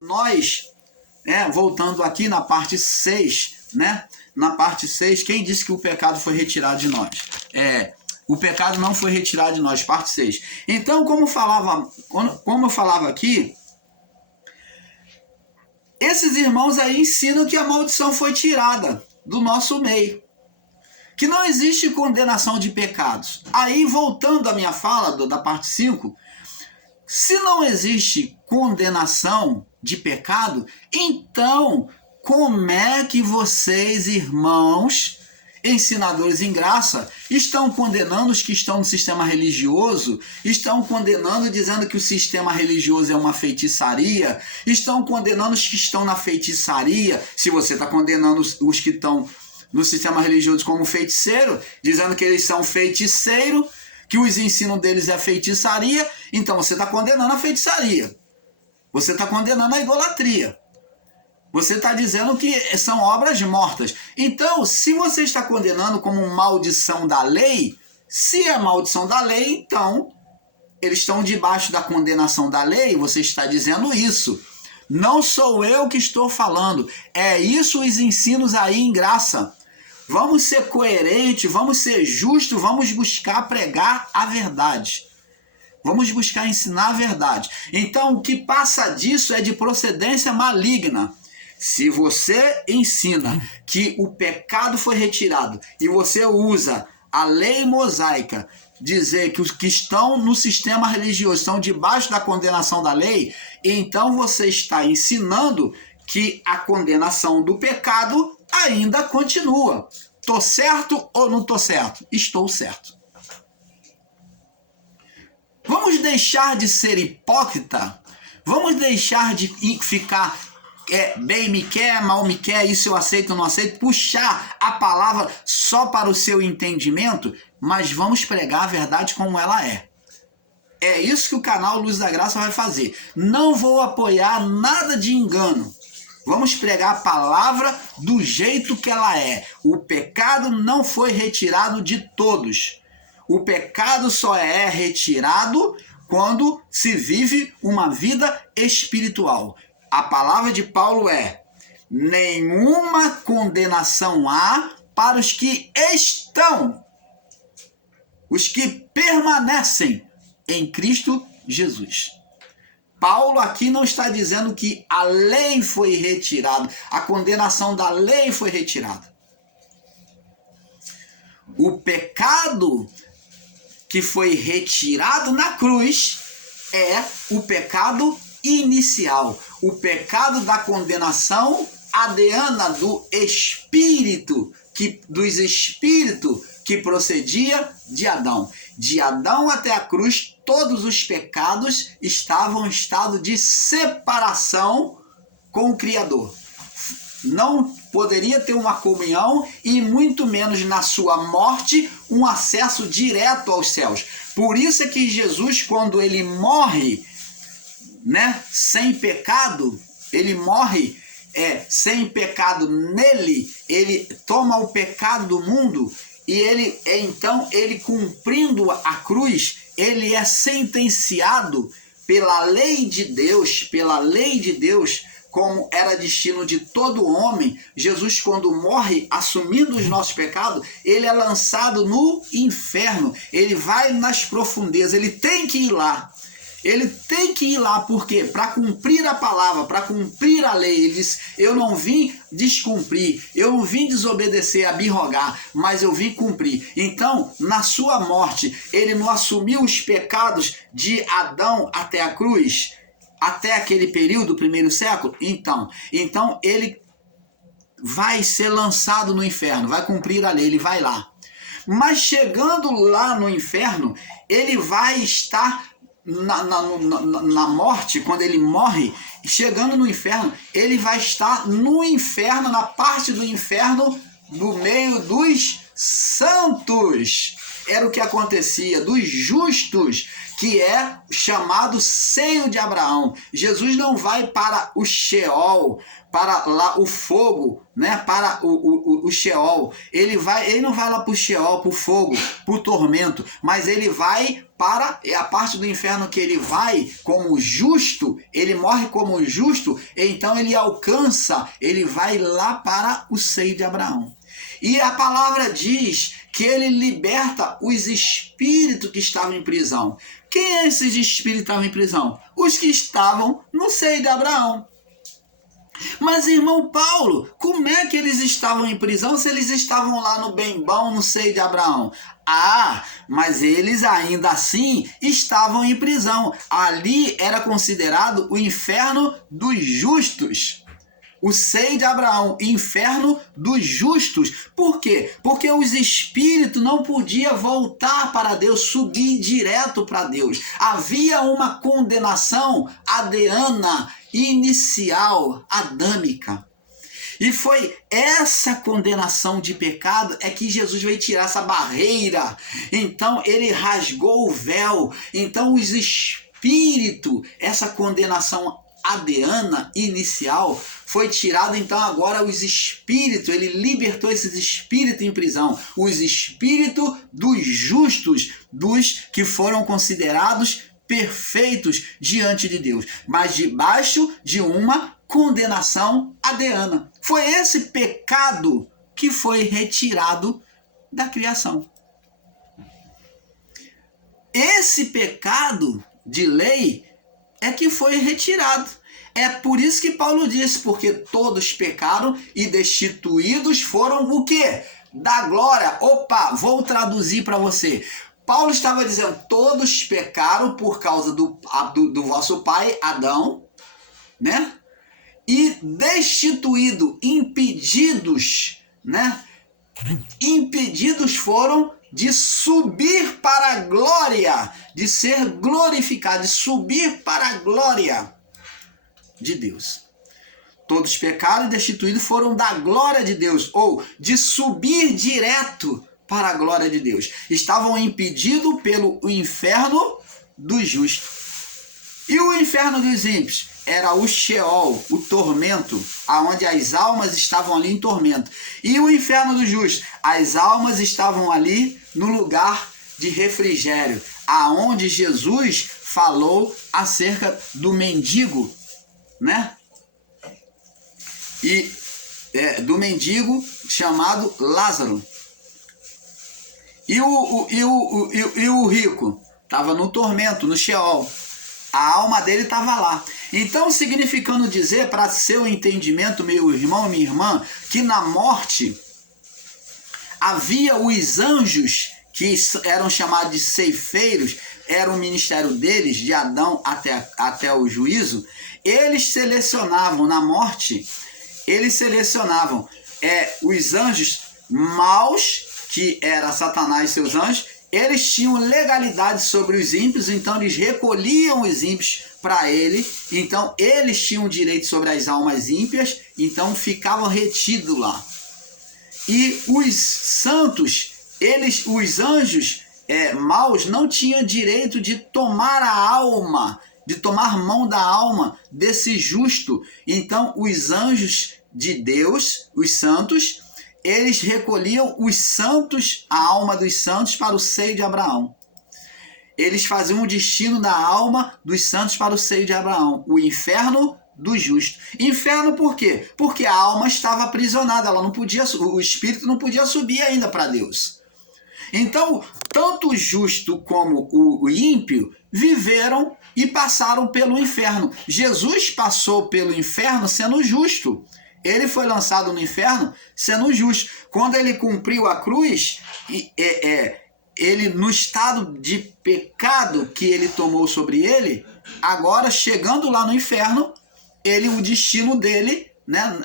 Nós, voltando aqui na parte 6, né? Na parte 6, quem disse que o pecado foi retirado de nós? O pecado não foi retirado de nós, parte 6. Então, como eu falava aqui, esses irmãos aí ensinam que a maldição foi tirada do nosso meio. Que não existe condenação de pecados. Aí, voltando à minha fala da parte 5, se não existe condenação de pecado, então como é que vocês, irmãos, ensinadores em graça, estão condenando os que estão no sistema religioso, estão condenando, dizendo que o sistema religioso é uma feitiçaria, estão condenando os que estão na feitiçaria? Se você está condenando os que estão no sistema religioso como feiticeiro, dizendo que eles são feiticeiros, que os ensinos deles é feitiçaria, então você está condenando a feitiçaria. Você está condenando a idolatria. Você está dizendo que são obras mortas. Então, se você está condenando como maldição da lei, se é maldição da lei, então eles estão debaixo da condenação da lei, você está dizendo isso. Não sou eu que estou falando. É isso os ensinos aí em graça. Vamos ser coerentes, vamos ser justos, vamos buscar pregar a verdade. Vamos buscar ensinar a verdade. Então, o que passa disso é de procedência maligna. Se você ensina que o pecado foi retirado e você usa a lei mosaica, dizer que os que estão no sistema religioso estão debaixo da condenação da lei, então você está ensinando que a condenação do pecado ainda continua. Tô certo ou não tô certo? Estou certo. Vamos deixar de ser hipócrita? Vamos deixar de ficar bem me quer, mal me quer, isso eu aceito ou não aceito, puxar a palavra só para o seu entendimento, mas vamos pregar a verdade como ela é. É isso que o canal Luz da Graça vai fazer. Não vou apoiar nada de engano. Vamos pregar a palavra do jeito que ela é. O pecado não foi retirado de todos. O pecado só é retirado quando se vive uma vida espiritual. A palavra de Paulo é: nenhuma condenação há para os que estão, os que permanecem em Cristo Jesus. Paulo aqui não está dizendo que a lei foi retirada, a condenação da lei foi retirada. O pecado que foi retirado na cruz é o pecado inicial, o pecado da condenação adeana dos espíritos que procedia de Adão. De Adão até a cruz, todos os pecados estavam em estado de separação com o Criador. Não poderia ter uma comunhão e muito menos na sua morte um acesso direto aos céus. Por isso é que Jesus, quando ele morre, sem pecado, ele morre sem pecado nele, ele toma o pecado do mundo e ele cumprindo a cruz, ele é sentenciado pela lei de Deus, como era destino de todo homem. Jesus, quando morre, assumindo os nossos pecados, ele é lançado no inferno, ele vai nas profundezas, ele tem que ir lá. Ele tem que ir lá, por quê? Para cumprir a palavra, para cumprir a lei. Ele diz: eu não vim descumprir, eu não vim desobedecer, abirrogar, mas eu vim cumprir. Então, na sua morte, ele não assumiu os pecados de Adão até a cruz, até aquele período, primeiro século? Então ele vai ser lançado no inferno, vai cumprir a lei, ele vai lá. Mas chegando lá no inferno, ele vai estar na morte, quando ele morre, chegando no inferno, ele vai estar no inferno, na parte do inferno, no meio dos santos. Era o que acontecia, dos justos, que é chamado seio de Abraão. Jesus não vai para o Sheol, para lá o fogo, né? Para o Sheol. Ele não vai lá para o Sheol, para o fogo, para o tormento, mas ele vai para a parte do inferno que ele vai como justo, ele morre como justo, então ele alcança, ele vai lá para o seio de Abraão. E a palavra diz que ele liberta os espíritos que estavam em prisão. Quem é esses espíritos que estavam em prisão? Os que estavam no seio de Abraão. Mas, irmão Paulo, como é que eles estavam em prisão se eles estavam lá no bem bom, no seio de Abraão? Ah, mas eles ainda assim estavam em prisão. Ali era considerado o inferno dos justos. O seio de Abraão, inferno dos justos. Por quê? Porque os espíritos não podiam voltar para Deus, subir direto para Deus. Havia uma condenação adeana, inicial, adâmica. E foi essa condenação de pecado é que Jesus veio tirar essa barreira. Então ele rasgou o véu. Então os espíritos, essa condenação adeana, inicial, foi tirado. Então agora os espíritos, ele libertou esses espíritos em prisão, os espíritos dos justos, dos que foram considerados perfeitos diante de Deus, mas debaixo de uma condenação adeana. Foi esse pecado que foi retirado da criação. Esse pecado de lei é que foi retirado. É por isso que Paulo disse, porque todos pecaram e destituídos foram o quê? Da glória. Opa, vou traduzir para você. Paulo estava dizendo, todos pecaram por causa do vosso pai, Adão, né? E destituídos, impedidos, né? Impedidos foram de subir para a glória, de ser glorificado, de subir para a glória de Deus. Todos pecaram e destituídos foram da glória de Deus, ou de subir direto para a glória de Deus. Estavam impedidos pelo inferno dos justos. E o inferno dos ímpios era o Sheol, o tormento, aonde as almas estavam ali em tormento. E o inferno dos justos, as almas estavam ali no lugar de refrigério, aonde Jesus falou acerca do mendigo, né? E do mendigo chamado Lázaro. E o rico estava no tormento, no Sheol. A alma dele estava lá. Então, significando dizer, para seu entendimento, meu irmão, minha irmã, que na morte havia os anjos, que eram chamados de ceifeiros, era o ministério deles, de Adão até o juízo. Eles selecionavam na morte, os anjos maus, que era Satanás e seus anjos. Eles tinham legalidade sobre os ímpios, então eles recolhiam os ímpios para ele, então eles tinham direito sobre as almas ímpias, então ficavam retidos lá. E os santos, os anjos maus, não tinham direito de tomar a alma, de tomar mão da alma desse justo. Então os anjos de Deus, os santos, eles recolhiam os santos, a alma dos santos, para o seio de Abraão. Eles faziam o destino da alma dos santos para o seio de Abraão, o inferno do justo. Inferno por quê? Porque a alma estava aprisionada, ela não podia, o espírito não podia subir ainda para Deus. Então, tanto o justo como o ímpio viveram e passaram pelo inferno. Jesus passou pelo inferno sendo justo. Ele foi lançado no inferno sendo justo. Quando ele cumpriu a cruz, ele, no estado de pecado que ele tomou sobre ele, agora chegando lá no inferno, o destino dele, né,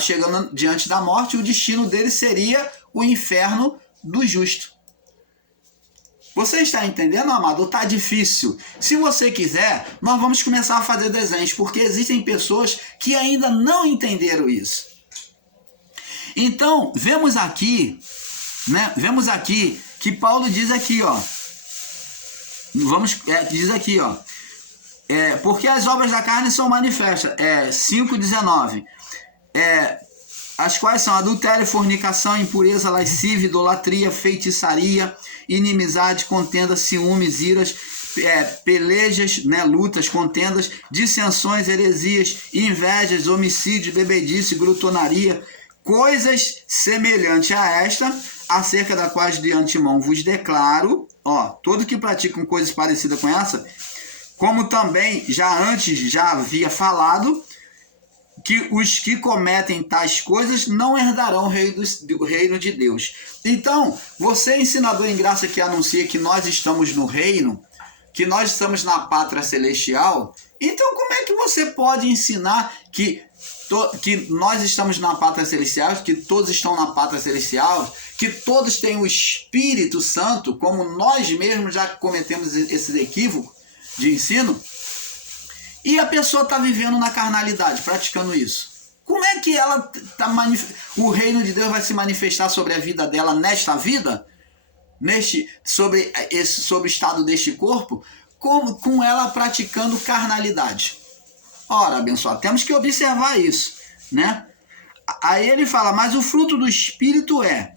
chegando diante da morte, o destino dele seria o inferno do justo. Você está entendendo, amado? Está difícil? Se você quiser, nós vamos começar a fazer desenhos, porque existem pessoas que ainda não entenderam isso. Então, vemos aqui, né? Vemos aqui que Paulo diz aqui, ó. diz aqui, ó. Porque as obras da carne são manifestas. 5,19. As quais são adultério, fornicação, impureza, lascívia, idolatria, feitiçaria, inimizade, contenda, ciúmes, iras, pelejas, né, lutas, contendas, dissensões, heresias, invejas, homicídios, bebedice, glutonaria, coisas semelhantes a esta, acerca da quais de antemão vos declaro, todo que praticam coisas parecidas com essa, como também já havia falado, que os que cometem tais coisas não herdarão o reino de Deus. Então, você, ensinador em graça que anuncia que nós estamos no reino, que nós estamos na pátria celestial, então como é que você pode ensinar que nós estamos na pátria celestial, que todos estão na pátria celestial, que todos têm o Espírito Santo, como nós mesmos já cometemos esse equívoco de ensino, e a pessoa está vivendo na carnalidade, praticando isso? Como é que o reino de Deus vai se manifestar sobre a vida dela nesta vida? Sobre o estado deste corpo? Com ela praticando carnalidade. Ora, abençoado, temos que observar isso, né? Aí ele fala, mas o fruto do Espírito é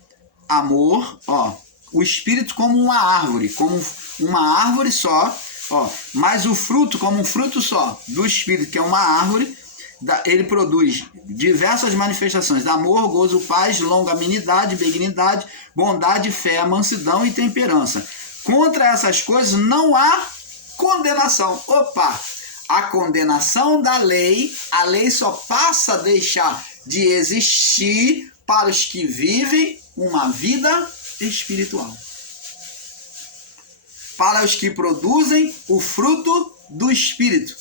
amor, o Espírito como uma árvore só, mas o fruto como um fruto só do Espírito, que é uma árvore, ele produz diversas manifestações: amor, gozo, paz, longanimidade, benignidade, bondade, fé, mansidão e temperança. Contra essas coisas não há condenação. A condenação da lei, a lei só passa a deixar de existir para os que vivem uma vida espiritual, para os que produzem o fruto do Espírito.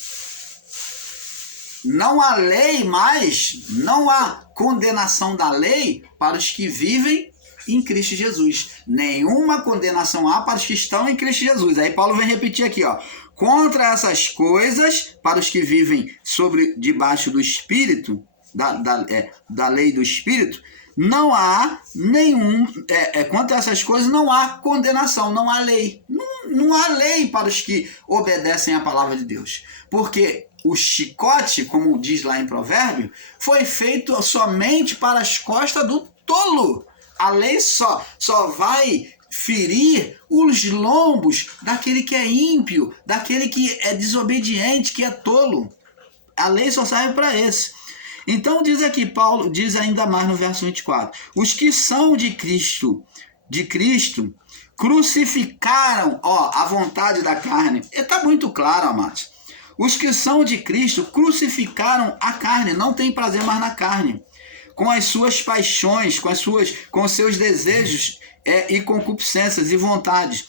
Não há lei mais, não há condenação da lei para os que vivem em Cristo Jesus. Nenhuma condenação há para os que estão em Cristo Jesus. Aí Paulo vem repetir aqui, contra essas coisas, para os que vivem debaixo do Espírito, da lei do Espírito, não há quanto a essas coisas não há condenação, não há lei. Não há lei para os que obedecem à palavra de Deus. Porque o chicote, como diz lá em Provérbio, foi feito somente para as costas do tolo. A lei só vai ferir os lombos daquele que é ímpio, daquele que é desobediente, que é tolo. A lei só serve para esse. Então diz aqui, Paulo diz ainda mais no verso 24, os que são de Cristo crucificaram a vontade da carne. Está muito claro, amados. Os que são de Cristo crucificaram a carne, não tem prazer mais na carne, com as suas paixões, com os seus desejos e concupiscências e vontades.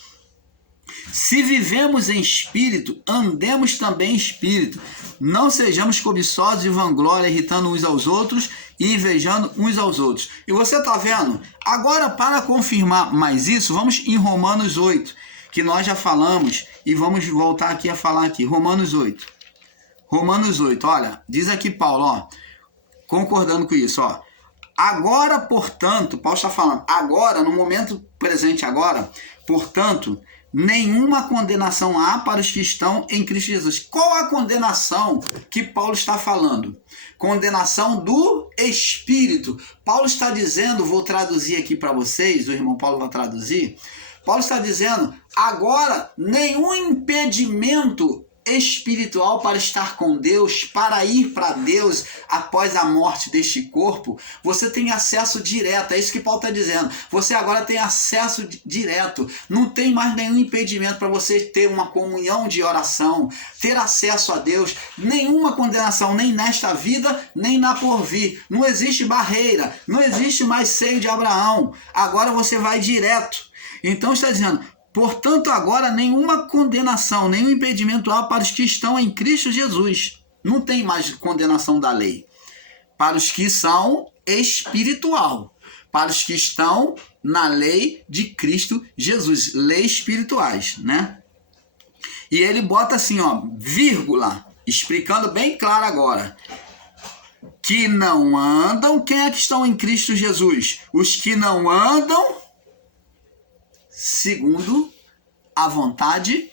Se vivemos em espírito, andemos também em espírito. Não sejamos cobiçosos de vanglória, irritando uns aos outros e invejando uns aos outros. E você está vendo? Agora, para confirmar mais isso, vamos em Romanos 8, que nós já falamos, e vamos voltar aqui a falar aqui. Romanos 8. Romanos 8, olha, diz aqui Paulo, concordando com isso, agora, portanto, Paulo está falando, agora, no momento presente agora, portanto, nenhuma condenação há para os que estão em Cristo Jesus. Qual a condenação que Paulo está falando? Condenação do Espírito. Paulo está dizendo, vou traduzir aqui para vocês, o irmão Paulo vai traduzir. Paulo está dizendo, agora, nenhum impedimento espiritual para estar com Deus, para ir para Deus após a morte deste corpo, você tem acesso direto. É isso que Paulo está dizendo. Você agora tem acesso direto. Não tem mais nenhum impedimento para você ter uma comunhão de oração, ter acesso a Deus. Nenhuma condenação, nem nesta vida, nem na porvir. Não existe barreira, não existe mais seio de Abraão. Agora você vai direto. Então está dizendo, portanto, agora nenhuma condenação, nenhum impedimento há para os que estão em Cristo Jesus. Não tem mais condenação da lei. Para os que são espiritual. Para os que estão na lei de Cristo Jesus. Leis espirituais, né? E ele bota assim, vírgula, explicando bem claro agora. Que não andam, quem é que estão em Cristo Jesus? Os que não andam segundo a vontade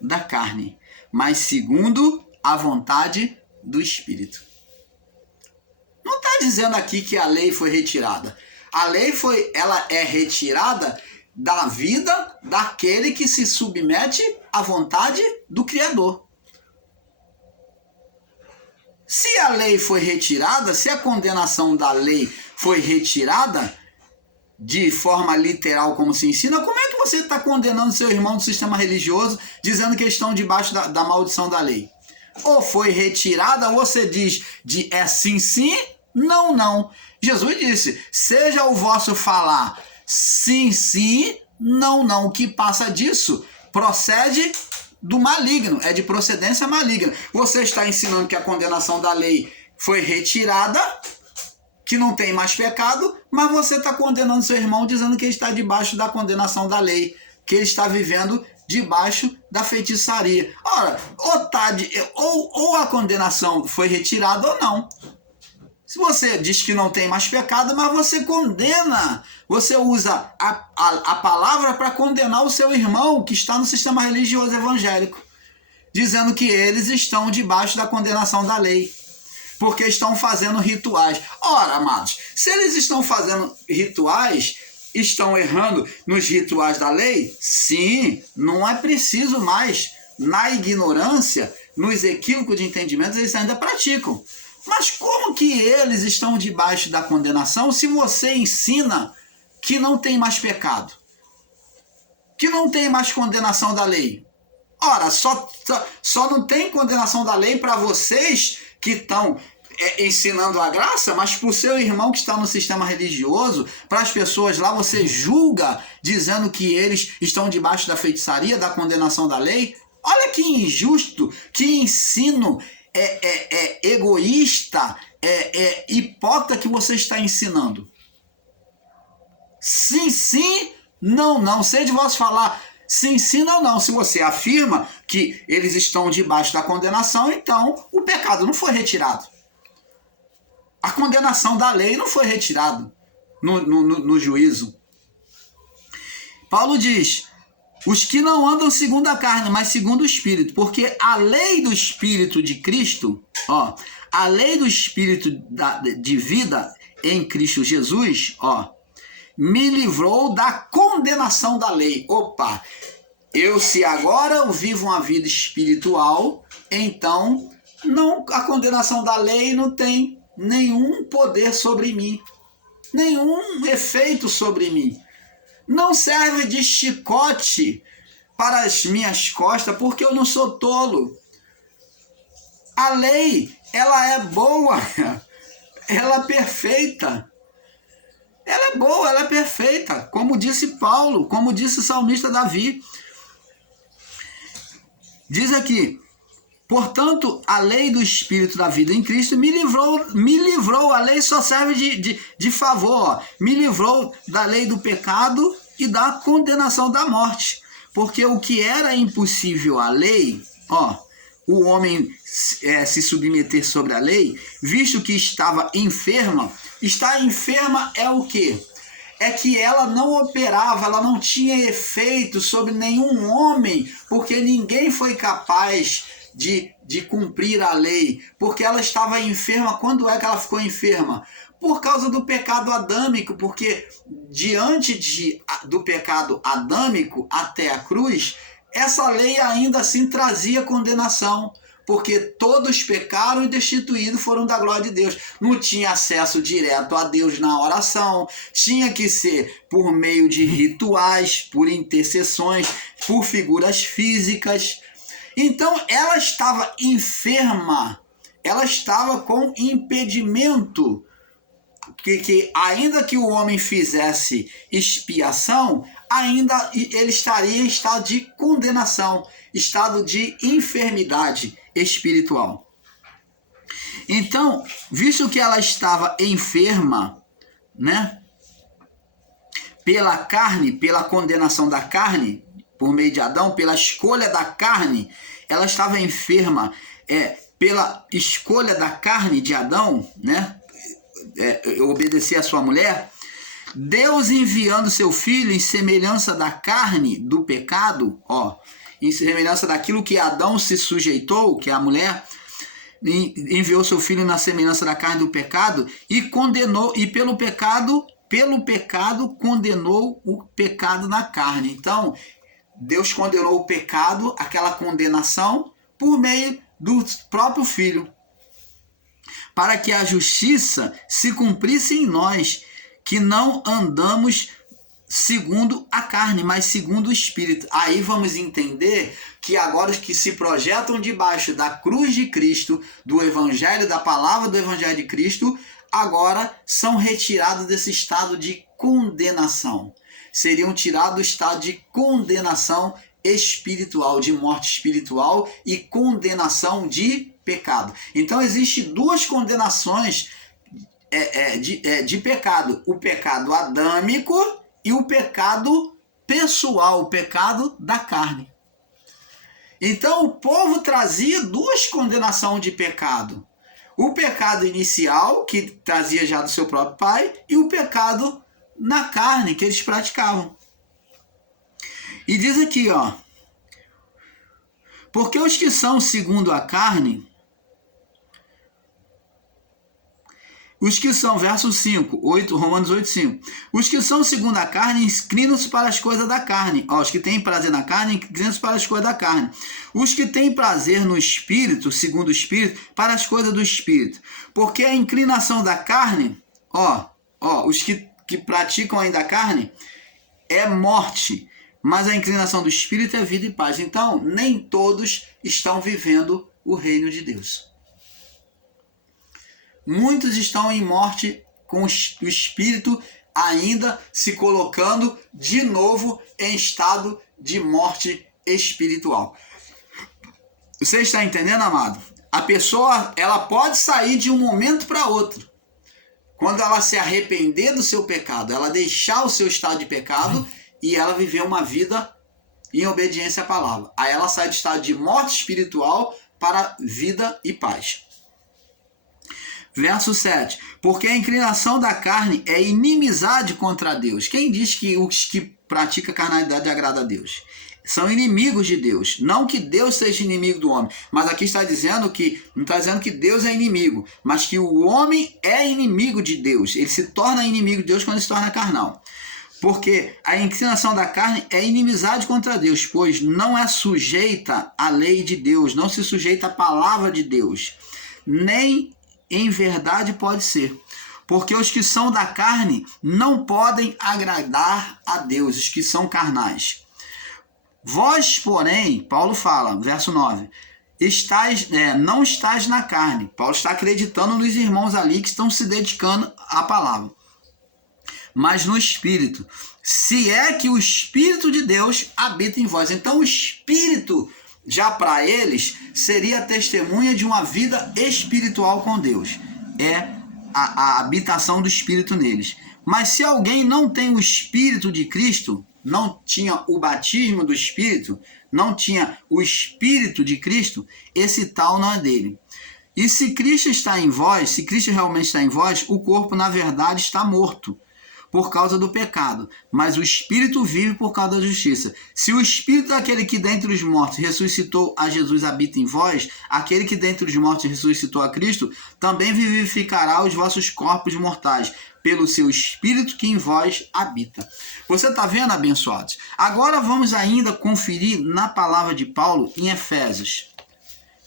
da carne, mas segundo a vontade do Espírito. Não está dizendo aqui que a lei foi retirada. A lei ela é retirada da vida daquele que se submete à vontade do Criador. Se a lei foi retirada, se a condenação da lei foi retirada de forma literal, como se ensina, como é que você está condenando seu irmão do sistema religioso, dizendo que eles estão debaixo da maldição da lei? Ou foi retirada, ou você diz de é sim, sim, não, não. Jesus disse, seja o vosso falar sim, sim, não, não. O que passa disso procede do maligno, é de procedência maligna. Você está ensinando que a condenação da lei foi retirada, que não tem mais pecado, mas você está condenando seu irmão dizendo que ele está debaixo da condenação da lei, que ele está vivendo debaixo da feitiçaria. Ora, ou a condenação foi retirada ou não. Se você diz que não tem mais pecado, mas você condena, você usa a palavra para condenar o seu irmão que está no sistema religioso evangélico, dizendo que eles estão debaixo da condenação da lei, porque estão fazendo rituais. Ora, amados, se eles estão fazendo rituais, estão errando nos rituais da lei? Sim, não é preciso mais. Na ignorância, nos equívocos de entendimento, eles ainda praticam. Mas como que eles estão debaixo da condenação se você ensina que não tem mais pecado? Que não tem mais condenação da lei? Ora, só não tem condenação da lei para vocês que estão ensinando a graça, mas para o seu irmão que está no sistema religioso, para as pessoas lá, você julga dizendo que eles estão debaixo da feitiçaria, da condenação da lei? Olha que injusto, que ensino egoísta, hipócrita que você está ensinando. Sim, sim, não, não. Sei de vós falar sim, sim, não, não. Se você afirma que eles estão debaixo da condenação, então o pecado não foi retirado. A condenação da lei não foi retirada no juízo. Paulo diz, os que não andam segundo a carne, mas segundo o Espírito, porque a lei do Espírito de Cristo, a lei do Espírito de vida em Cristo Jesus, me livrou da condenação da lei. Opa, se agora eu vivo uma vida espiritual, então a condenação da lei não tem nenhum poder sobre mim, nenhum efeito sobre mim. Não serve de chicote para as minhas costas, porque eu não sou tolo. A lei, ela é boa, ela é perfeita. Ela é boa, ela é perfeita, como disse Paulo, como disse o salmista Davi. Diz aqui, portanto, a lei do Espírito da vida em Cristo me livrou, a lei só serve de favor, me livrou da lei do pecado e da condenação da morte, porque o que era impossível à lei, o homem se submeter sobre a lei, visto que estava enferma. Estar enferma é o quê? É que ela não operava, ela não tinha efeito sobre nenhum homem, porque ninguém foi capaz de cumprir a lei, porque ela estava enferma. Quando é que ela ficou enferma? Por causa do pecado adâmico, porque diante do pecado adâmico até a cruz, essa lei ainda assim trazia condenação, porque todos pecaram e destituídos foram da glória de Deus. Não tinha acesso direto a Deus na oração, tinha que ser por meio de rituais, por intercessões, por figuras físicas. Então ela estava enferma, ela estava com impedimento, que ainda que o homem fizesse expiação, ainda ele estaria em estado de condenação, estado de enfermidade espiritual. Então, visto que ela estava enferma, pela carne, pela condenação da carne, por meio de Adão, pela escolha da carne, ela estava enferma pela escolha da carne de Adão, obedecer a sua mulher, Deus enviando seu filho em semelhança da carne do pecado, em semelhança daquilo que Adão se sujeitou, que a mulher enviou seu filho na semelhança da carne do pecado e condenou, e pelo pecado condenou o pecado na carne. Então, Deus condenou o pecado, aquela condenação, por meio do próprio Filho, para que a justiça se cumprisse em nós, que não andamos segundo a carne, mas segundo o Espírito. Aí vamos entender que agora os que se projetam debaixo da cruz de Cristo, do Evangelho, da palavra do Evangelho de Cristo, agora são retirados desse estado de condenação. Seriam tirados do estado de condenação espiritual, de morte espiritual e condenação de pecado. Então existem duas condenações de pecado: o pecado adâmico e o pecado pessoal, o pecado da carne. Então o povo trazia duas condenações de pecado: o pecado inicial, que trazia já do seu próprio pai, e o pecado na carne, que eles praticavam. E diz aqui, ó: porque os que são segundo a carne, os que são, verso 5, Romanos 8, 5. Os que são segundo a carne inclinam-se para as coisas da carne. Ó, os que têm prazer na carne inclinam-se para as coisas da carne. Os que têm prazer no Espírito, segundo o Espírito, para as coisas do Espírito. Porque a inclinação da carne, os que praticam ainda a carne, é morte. Mas a inclinação do Espírito é vida e paz. Então, nem todos estão vivendo o reino de Deus. Muitos estão em morte, com o Espírito ainda se colocando de novo em estado de morte espiritual. Você está entendendo, amado? A pessoa, ela pode sair de um momento para outro. Quando ela se arrepender do seu pecado, ela deixar o seu estado de pecado e ela viver uma vida em obediência à palavra. Aí ela sai do estado de morte espiritual para vida e paz. Verso 7. Porque a inclinação da carne é inimizade contra Deus. Quem diz que os que praticam carnalidade agrada a Deus? São inimigos de Deus. Não que Deus seja inimigo do homem, mas aqui está dizendo que, não está dizendo que Deus é inimigo, mas que o homem é inimigo de Deus. Ele se torna inimigo de Deus quando se torna carnal. Porque a inclinação da carne é inimizade contra Deus, pois não é sujeita à lei de Deus, não se sujeita à palavra de Deus, nem em verdade pode ser. Porque os que são da carne não podem agradar a Deus, os que são carnais. Vós, porém, Paulo fala, verso 9, não estáis na carne. Paulo está acreditando nos irmãos ali que estão se dedicando à palavra, mas no Espírito, se é que o Espírito de Deus habita em vós. Então o Espírito, já para eles, seria testemunha de uma vida espiritual com Deus. É a habitação do Espírito neles. Mas se alguém não tem o Espírito de Cristo, não tinha o batismo do Espírito, não tinha o Espírito de Cristo, esse tal não é dele. E se Cristo está em vós, se Cristo realmente está em vós, o corpo na verdade está morto por causa do pecado, mas o Espírito vive por causa da justiça. Se o Espírito daquele que dentre os mortos ressuscitou a Jesus habita em vós, aquele que dentre os mortos ressuscitou a Cristo, também vivificará os vossos corpos mortais, pelo seu Espírito que em vós habita. Você está vendo, abençoados? Agora vamos ainda conferir na palavra de Paulo em Efésios.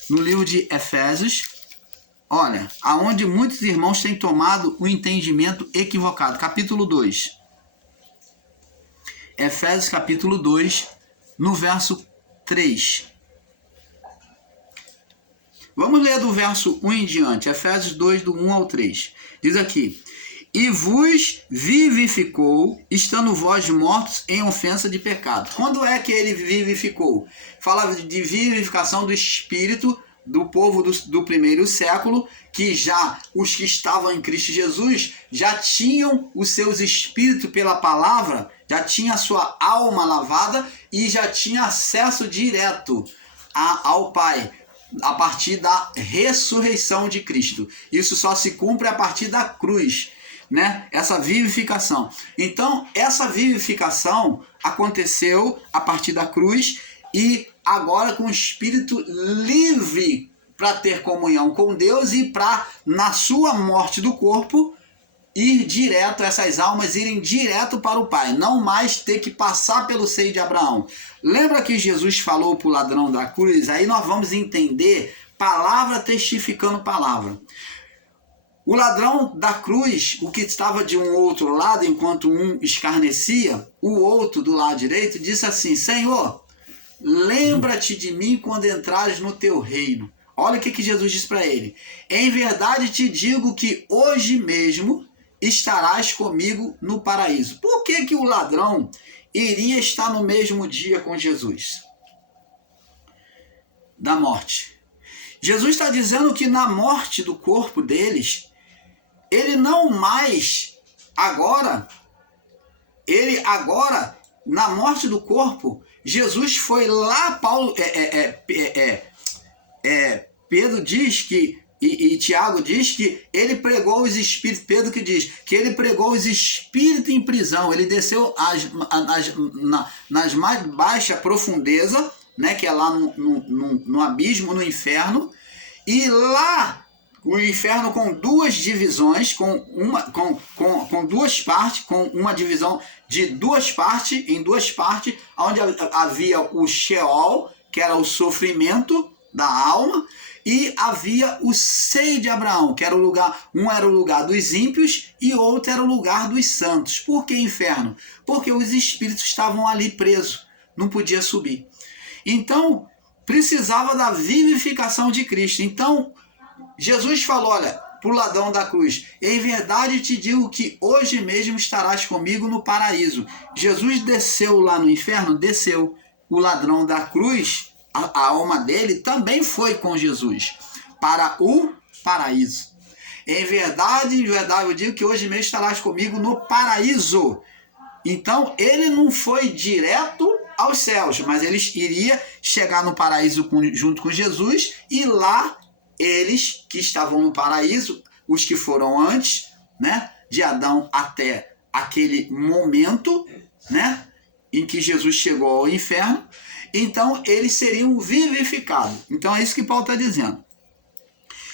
No livro de Efésios, olha, aonde muitos irmãos têm tomado o entendimento equivocado. Capítulo 2. Efésios capítulo 2, no verso 3. Vamos ler do verso 1 em diante. Efésios 2, do 1 ao 3. Diz aqui: e vos vivificou, estando vós mortos em ofensa de pecado. Quando é que ele vivificou? Fala de vivificação do Espírito do povo do primeiro século, que já os que estavam em Cristo Jesus já tinham os seus espíritos pela palavra, já tinha a sua alma lavada e já tinha acesso direto ao Pai, a partir da ressurreição de Cristo. Isso só se cumpre a partir da cruz, né? Essa vivificação. Então, essa vivificação aconteceu a partir da cruz e agora com o espírito livre para ter comunhão com Deus e para, na sua morte do corpo, ir direto, essas almas irem direto para o Pai, não mais ter que passar pelo seio de Abraão. Lembra que Jesus falou para o ladrão da cruz? Aí nós vamos entender palavra testificando palavra. O ladrão da cruz, o que estava de um outro lado, enquanto um escarnecia, o outro do lado direito disse assim: Senhor, lembra-te de mim quando entrares no teu reino. Olha o que Jesus disse para ele: em verdade te digo que hoje mesmo estarás comigo no paraíso. Por que o ladrão iria estar no mesmo dia com Jesus? Da morte. Jesus está dizendo que na morte do corpo deles, ele não mais, na morte do corpo, Jesus foi lá, Pedro diz que, e Tiago diz que ele pregou os espíritos, Pedro que diz que ele pregou os espíritos em prisão, ele desceu nas mais baixa profundeza, né, que é lá no abismo, no inferno, e lá o inferno com duas divisões, com duas partes, com uma divisão de duas partes, onde havia o Sheol, que era o sofrimento da alma, e havia o seio de Abraão, que era o lugar, um era o lugar dos ímpios e outro era o lugar dos santos. Por que inferno? Porque os espíritos estavam ali presos, não podia subir. Então, precisava da vivificação de Cristo. Então, Jesus falou, olha, para o ladrão da cruz: em verdade te digo que hoje mesmo estarás comigo no paraíso. Jesus desceu lá no inferno? Desceu. O ladrão da cruz, a alma dele também foi com Jesus para o paraíso. Em verdade eu digo que hoje mesmo estarás comigo no paraíso. Então, ele não foi direto aos céus, mas ele iria chegar no paraíso junto com Jesus, e lá eles que estavam no paraíso, os que foram antes, né, de Adão até aquele momento, né, em que Jesus chegou ao inferno, então eles seriam vivificados. Então é isso que Paulo está dizendo.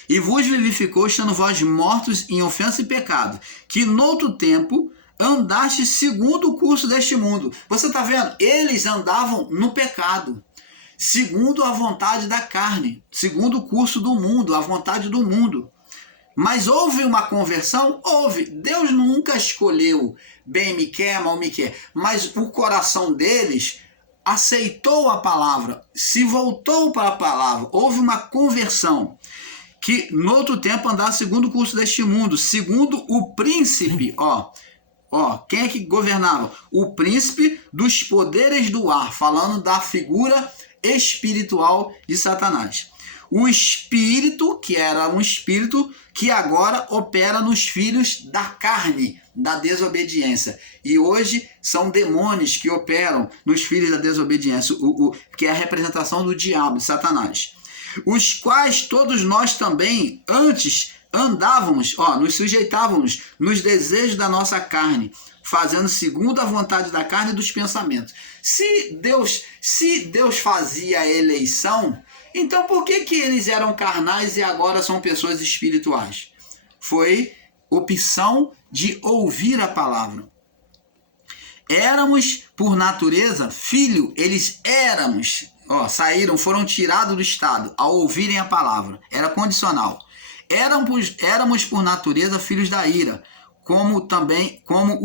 E vos vivificou, estando vós mortos em ofensa e pecado, que noutro tempo andaste segundo o curso deste mundo. Você está vendo? Eles andavam no pecado, segundo a vontade da carne, segundo o curso do mundo, a vontade do mundo. Mas houve uma conversão? Houve. Deus nunca escolheu bem me quer, mal me quer. Mas o coração deles aceitou a palavra, se voltou para a palavra. Houve uma conversão. Que no outro tempo andar segundo o curso deste mundo, segundo o príncipe, quem é que governava? O príncipe dos poderes do ar, falando da figura espiritual de Satanás. O espírito, que era um espírito que agora opera nos filhos da carne, da desobediência. E hoje são demônios que operam nos filhos da desobediência, que é a representação do diabo, de Satanás. Os quais todos nós também antes andávamos, nos sujeitávamos nos desejos da nossa carne, fazendo segundo a vontade da carne e dos pensamentos. Se Deus fazia a eleição, então por que eles eram carnais e agora são pessoas espirituais? Foi opção de ouvir a palavra. Éramos, por natureza, filho, eles éramos, foram tirados do estado ao ouvirem a palavra. Era condicional. Éramos por natureza filhos da ira, como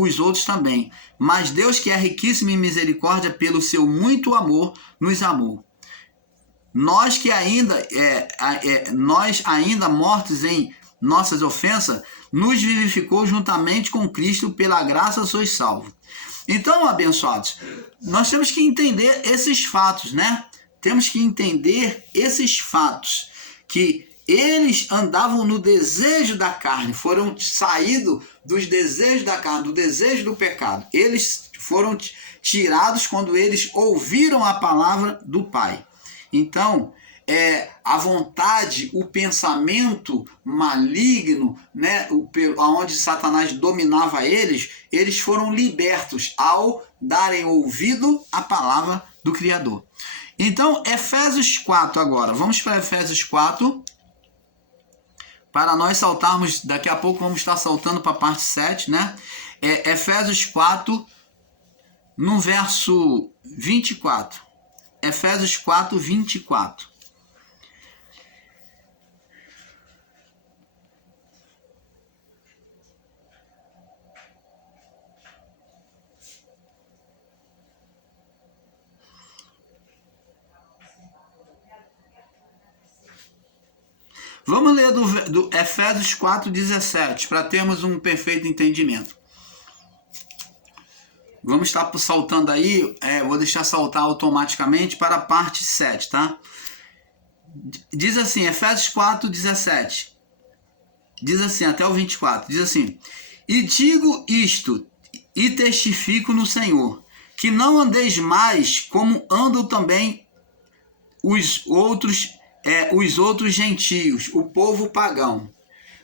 os outros também. Mas Deus, que é riquíssimo em misericórdia, pelo seu muito amor, nos amou. Nós ainda mortos em nossas ofensas, nos vivificou juntamente com Cristo, pela graça sois salvos. Então, abençoados, nós temos que entender esses fatos, né? Temos que entender esses fatos, que eles andavam no desejo da carne, foram saídos dos desejos da carne, do desejo do pecado. Eles foram tirados quando eles ouviram a palavra do Pai. Então, a vontade, o pensamento maligno, né, onde Satanás dominava eles foram libertos ao darem ouvido à palavra do Criador. Então, Efésios 4 agora. Vamos para Efésios 4. Para nós saltarmos, daqui a pouco vamos estar saltando para a parte 7, né? Efésios 4, no verso 24. Efésios 4, 24. Vamos ler do Efésios 4, 17, para termos um perfeito entendimento. Vamos estar saltando aí, vou deixar saltar automaticamente para a parte 7, tá? Diz assim, Efésios 4, 17. Diz assim, até o 24. Diz assim: e digo isto, e testifico no Senhor, que não andeis mais como andam também os outros gentios, o povo pagão.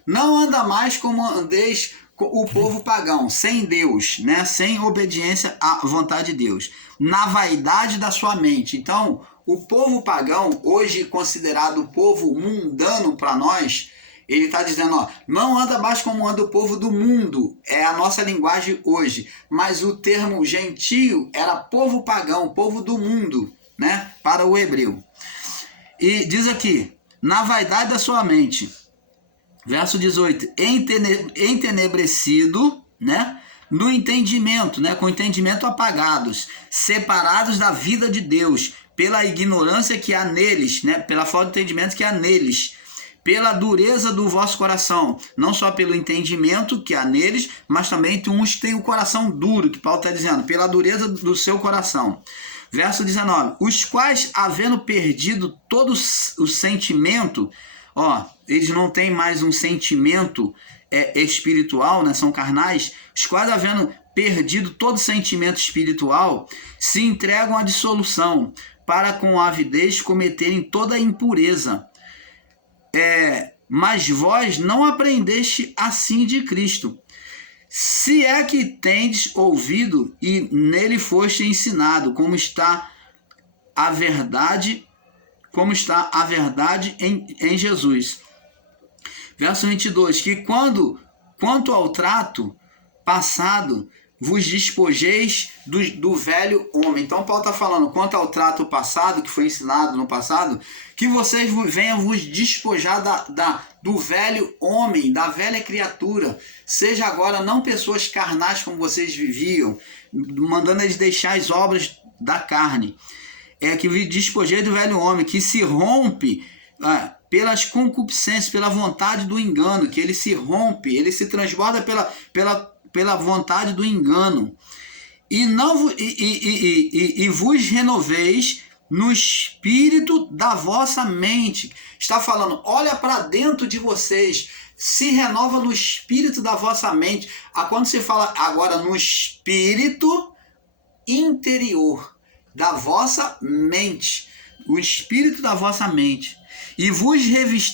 Não anda mais como andeis o povo pagão, sem Deus, né? Sem obediência à vontade de Deus, na vaidade da sua mente. Então, o povo pagão, hoje considerado o povo mundano para nós, ele está dizendo, ó, não anda mais como anda o povo do mundo, é a nossa linguagem hoje, mas o termo gentio era povo pagão, povo do mundo, né? Para o hebreu. E diz aqui, na vaidade da sua mente, verso 18, entenebrecido, né? No entendimento, né? Com o entendimento apagados, separados da vida de Deus, pela ignorância que há neles, né? Pela falta de entendimento que há neles, pela dureza do vosso coração, não só pelo entendimento que há neles, mas também uns têm o coração duro, que Paulo está dizendo, pela dureza do seu coração. Verso 19, os quais, havendo perdido todo o sentimento, ó, eles não têm mais um sentimento espiritual, né, são carnais, os quais, havendo perdido todo sentimento espiritual, se entregam à dissolução, para com avidez cometerem toda a impureza. Mas vós não aprendeste assim de Cristo, se é que tendes ouvido e nele foste ensinado, como está a verdade em Jesus. Verso 22, que quanto ao trato passado, vos despojeis do velho homem. Então Paulo está falando, quanto ao trato passado, que foi ensinado no passado, que vocês venham vos despojar do velho homem, da velha criatura. Seja agora não pessoas carnais como vocês viviam, mandando eles deixar as obras da carne. Que vos despojeis do velho homem, que se rompe pelas concupiscências, pela vontade do engano, que ele se rompe, ele se transborda pela vontade do engano, e vos renoveis no espírito da vossa mente. Está falando, olha para dentro de vocês, se renova no espírito da vossa mente. Quando se fala agora no espírito interior da vossa mente, o espírito da vossa mente, e vos